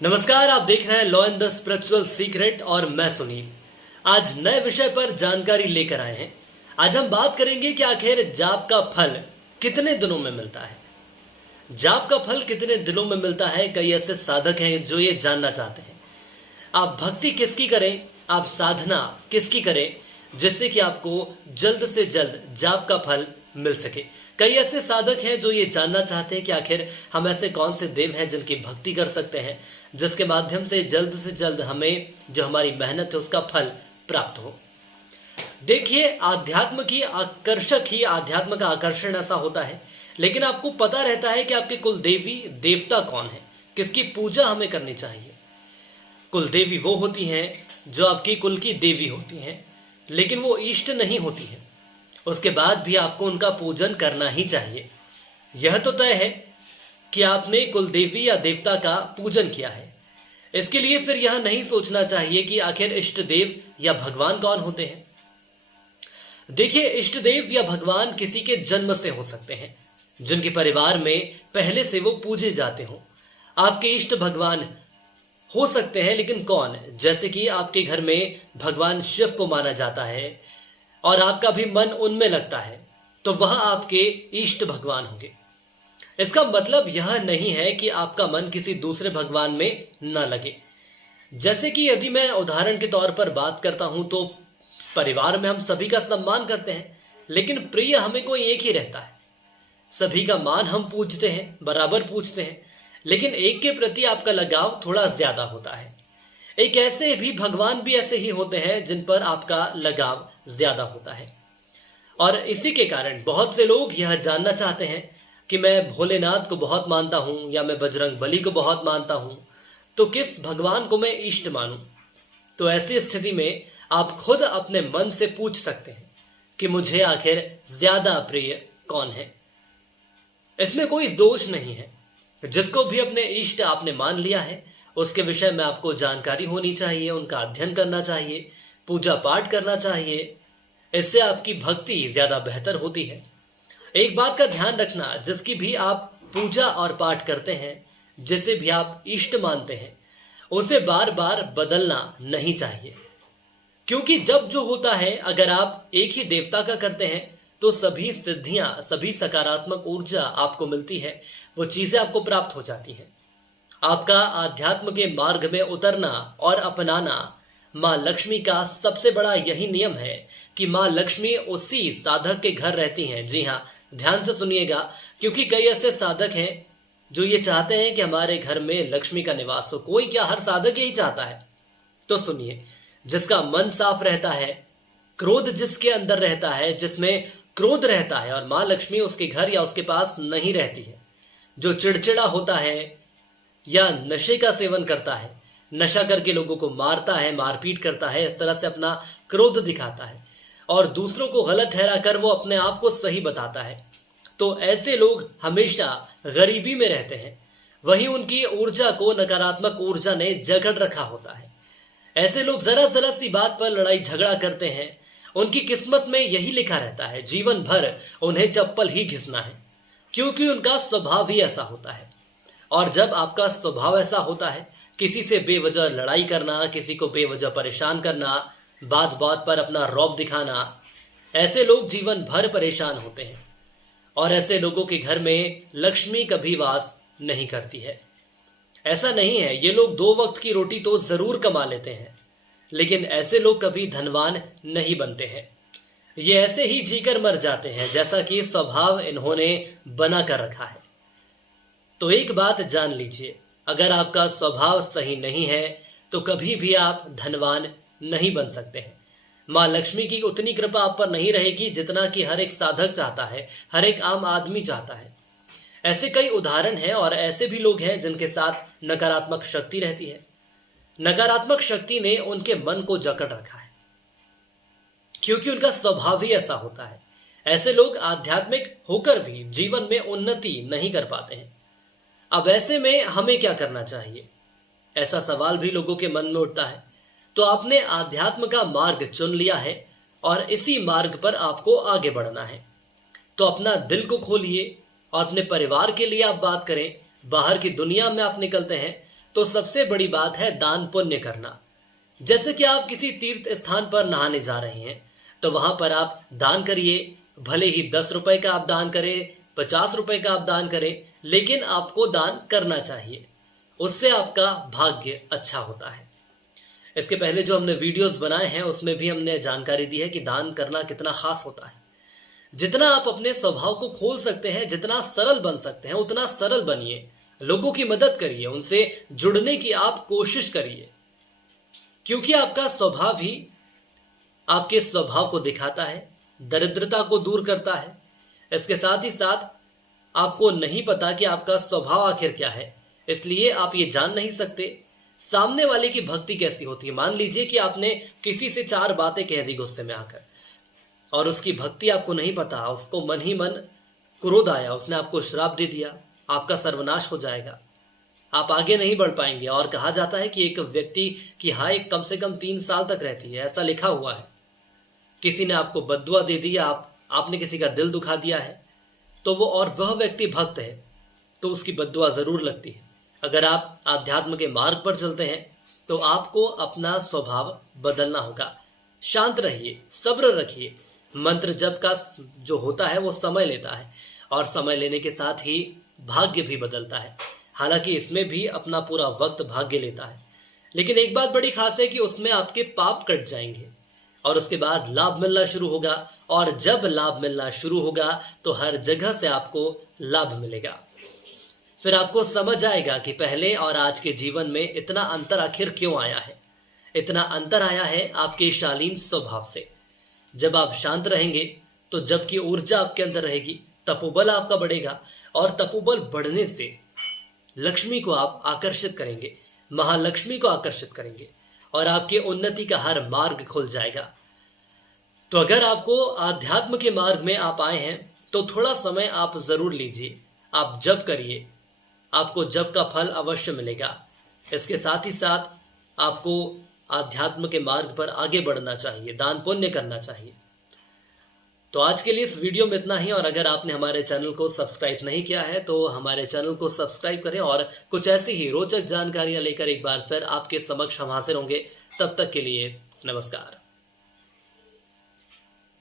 नमस्कार, आप देख रहे हैं law in the spiritual secret और मैं सुनील। आज नए विषय पर जानकारी लेकर आए हैं। आज हम बात करेंगे कि आखिर जाप का फल कितने दिनों में मिलता है। जाप का फल कितने दिनों में मिलता है, कई ऐसे साधक हैं जो ये जानना चाहते हैं। आप भक्ति किसकी करें, आप साधना किसकी करें, जिससे कि आपको जल्द से जल्द जाप का फल मिल सके। कई ऐसे साधक हैं जो ये जानना चाहते हैं कि आखिर हम ऐसे कौन से देव हैं जिनकी भक्ति कर सकते हैं, जिसके माध्यम से जल्द हमें जो हमारी मेहनत है उसका फल प्राप्त हो। देखिए, आध्यात्म का आकर्षण ऐसा होता है, लेकिन आपको पता रहता है कि आपके कुल देवी देवता कौन है, किसकी पूजा हमें करनी चाहिए। कुल देवी वो होती हैं जो आपकी कुल की देवी होती हैं, लेकिन वो इष्ट नहीं होती हैं। उसके बाद भी आपको उनका पूजन करना ही चाहिए। यह तो तय है कि आपने कुल देवी या देवता का पूजन किया है। इसके लिए फिर यह नहीं सोचना चाहिए कि आखिर इष्ट देव या भगवान कौन होते हैं। देखिए, इष्ट देव या भगवान किसी के जन्म से हो सकते हैं, जिनके परिवार में पहले से वो पूजे जाते हों। आपके इष्ट भगवान हो सकते हैं, लेकिन कौन? जैसे कि आपके घर में भगवान शिव को माना जाता है और आपका भी मन उनमें लगता है, तो वह आपके इष्ट भगवान होंगे। इसका मतलब यह नहीं है कि आपका मन किसी दूसरे भगवान में न लगे। जैसे कि यदि मैं उदाहरण के तौर पर बात करता हूं, तो परिवार में हम सभी का सम्मान करते हैं, लेकिन प्रिय हमें कोई एक ही रहता है। सभी का मान हम पूजते हैं, बराबर पूजते हैं, लेकिन एक के प्रति आपका लगाव थोड़ा ज्यादा होता है। एक ऐसे भी भगवान भी ऐसे ही होते हैं जिन पर आपका लगाव ज्यादा होता है। और इसी के कारण बहुत से लोग यह जानना चाहते हैं कि मैं भोलेनाथ को बहुत मानता हूं या मैं बजरंग बली को बहुत मानता हूं, तो किस भगवान को मैं इष्ट मानूं। तो ऐसी स्थिति में आप खुद अपने मन से पूछ सकते हैं कि मुझे आखिर ज्यादा प्रिय कौन है। इसमें कोई दोष नहीं है। जिसको भी अपने इष्ट आपने मान लिया है, उसके विषय में आपको जानकारी होनी चाहिए, उनका अध्ययन करना चाहिए, पूजा पाठ करना चाहिए। इससे आपकी भक्ति ज्यादा बेहतर होती है। एक बात का ध्यान रखना, जिसकी भी आप पूजा और पाठ करते हैं, जिसे भी आप इष्ट मानते हैं, उसे बार बार बदलना नहीं चाहिए। क्योंकि जब जो होता है, अगर आप एक ही देवता का करते हैं, तो सभी सिद्धियां, सभी सकारात्मक ऊर्जा आपको मिलती है, वो चीजें आपको प्राप्त हो जाती हैं। आपका आध्यात्म के मार्ग में उतरना और अपनाना माँ लक्ष्मी का सबसे बड़ा यही नियम है कि माँ लक्ष्मी उसी साधक के घर रहती हैं। जी हाँ, ध्यान से सुनिएगा, क्योंकि कई ऐसे साधक हैं जो ये चाहते हैं कि हमारे घर में लक्ष्मी का निवास हो। कोई क्या, हर साधक यही चाहता है। तो सुनिए, जिसका मन साफ रहता है, क्रोध जिसके अंदर रहता है, जिसमें क्रोध रहता है और माँ लक्ष्मी उसके घर या उसके पास नहीं रहती है, जो चिड़चिड़ा होता है या नशे का सेवन करता है, नशा करके लोगों को मारता है, मारपीट करता है, इस तरह से अपना क्रोध दिखाता है और दूसरों को गलत ठहरा कर वो अपने आप को सही बताता है, तो ऐसे लोग हमेशा गरीबी में रहते हैं। वहीं उनकी ऊर्जा को नकारात्मक ऊर्जा ने जकड़ रखा होता है। ऐसे लोग जरा जरा सी बात पर लड़ाई झगड़ा करते हैं। उनकी किस्मत में यही लिखा रहता है, जीवन भर उन्हें चप्पल ही घिसना है, क्योंकि उनका स्वभाव ही ऐसा होता है। और जब आपका स्वभाव ऐसा होता है, किसी से बेवजह लड़ाई करना, किसी को बेवजह परेशान करना, बात बात पर अपना रौब दिखाना, ऐसे लोग जीवन भर परेशान होते हैं। और ऐसे लोगों के घर में लक्ष्मी कभी वास नहीं करती है। ऐसा नहीं है, ये लोग 2 वक्त की रोटी तो जरूर कमा लेते हैं, लेकिन ऐसे लोग कभी धनवान नहीं बनते हैं। ये ऐसे ही जीकर मर जाते हैं, जैसा कि स्वभाव इन्होंने बना कर रखा है। तो एक बात जान लीजिए, अगर आपका स्वभाव सही नहीं है, तो कभी भी आप धनवान नहीं बन सकते हैं। माँ लक्ष्मी की उतनी कृपा आप पर नहीं रहेगी जितना कि हर एक साधक चाहता है, हर एक आम आदमी चाहता है। ऐसे कई उदाहरण हैं और ऐसे भी लोग हैं जिनके साथ नकारात्मक शक्ति रहती है। नकारात्मक शक्ति ने उनके मन को जकड़ रखा है, क्योंकि उनका स्वभाव ही ऐसा होता है। ऐसे लोग आध्यात्मिक होकर भी जीवन में उन्नति नहीं कर पाते हैं। अब ऐसे में हमें क्या करना चाहिए, ऐसा सवाल भी लोगों के मन में उठता है। तो आपने आध्यात्म का मार्ग चुन लिया है और इसी मार्ग पर आपको आगे बढ़ना है। तो अपना दिल को खोलिए और अपने परिवार के लिए आप बात करें। बाहर की दुनिया में आप निकलते हैं तो सबसे बड़ी बात है दान पुण्य करना। जैसे कि आप किसी तीर्थ स्थान पर नहाने जा रहे हैं तो वहां पर आप दान करिए, भले ही 10 रुपए का आप दान करें, 50 रुपए का आप दान करें, लेकिन आपको दान करना चाहिए। उससे आपका भाग्य अच्छा होता है। इसके पहले जो हमने वीडियोस बनाए हैं उसमें भी हमने जानकारी दी है कि दान करना कितना खास होता है। जितना आप अपने स्वभाव को खोल सकते हैं, जितना सरल बन सकते हैं, उतना सरल बनिए। लोगों की मदद करिए, उनसे जुड़ने की आप कोशिश करिए, क्योंकि आपका स्वभाव ही आपके स्वभाव को दिखाता है, दरिद्रता को दूर करता है। इसके साथ ही साथ आपको नहीं पता कि आपका स्वभाव आखिर क्या है, इसलिए आप ये जान नहीं सकते सामने वाले की भक्ति कैसी होती है। मान लीजिए कि आपने किसी से 4 बातें कह दी गुस्से में आकर और उसकी भक्ति आपको नहीं पता, उसको मन ही मन क्रोध आया, उसने आपको श्राप दे दिया, आपका सर्वनाश हो जाएगा, आप आगे नहीं बढ़ पाएंगे। और कहा जाता है कि एक व्यक्ति की हाय कम से कम 3 साल तक रहती है, ऐसा लिखा हुआ है। किसी ने आपको बद्दुआ दे दिया, आपने किसी का दिल दुखा दिया है, तो वो और वह व्यक्ति भक्त है तो उसकी बद्दुआ जरूर लगती है। अगर आप आध्यात्म के मार्ग पर चलते हैं तो आपको अपना स्वभाव बदलना होगा। शांत रहिए, सब्र रखिए। मंत्र जप का जो होता है वो समय लेता है और समय लेने के साथ ही भाग्य भी बदलता है। हालांकि इसमें भी अपना पूरा वक्त भाग्य लेता है, लेकिन एक बात बड़ी खास है कि उसमें आपके पाप कट जाएंगे और उसके बाद लाभ मिलना शुरू होगा। और जब लाभ मिलना शुरू होगा तो हर जगह से आपको लाभ मिलेगा। फिर आपको समझ आएगा कि पहले और आज के जीवन में इतना अंतर आखिर क्यों आया है। इतना अंतर आया है आपके शालीन स्वभाव से। जब आप शांत रहेंगे तो जबकि ऊर्जा आपके अंदर रहेगी, तपोबल आपका बढ़ेगा और तपोबल बढ़ने से लक्ष्मी को आप आकर्षित करेंगे, महालक्ष्मी को आकर्षित करेंगे और आपके उन्नति का हर मार्ग खुल जाएगा। तो अगर आपको आध्यात्म के मार्ग में आप आए हैं तो थोड़ा समय आप जरूर लीजिए, आप जप करिए, आपको जप का फल अवश्य मिलेगा। इसके साथ ही साथ आपको आध्यात्म के मार्ग पर आगे बढ़ना चाहिए, दान पुण्य करना चाहिए। तो आज के लिए इस वीडियो में इतना ही। और अगर आपने हमारे चैनल को सब्सक्राइब नहीं किया है तो हमारे चैनल को सब्सक्राइब करें और कुछ ऐसी ही रोचक जानकारियां लेकर एक बार फिर आपके समक्ष हम हाजिर होंगे। तब तक के लिए नमस्कार।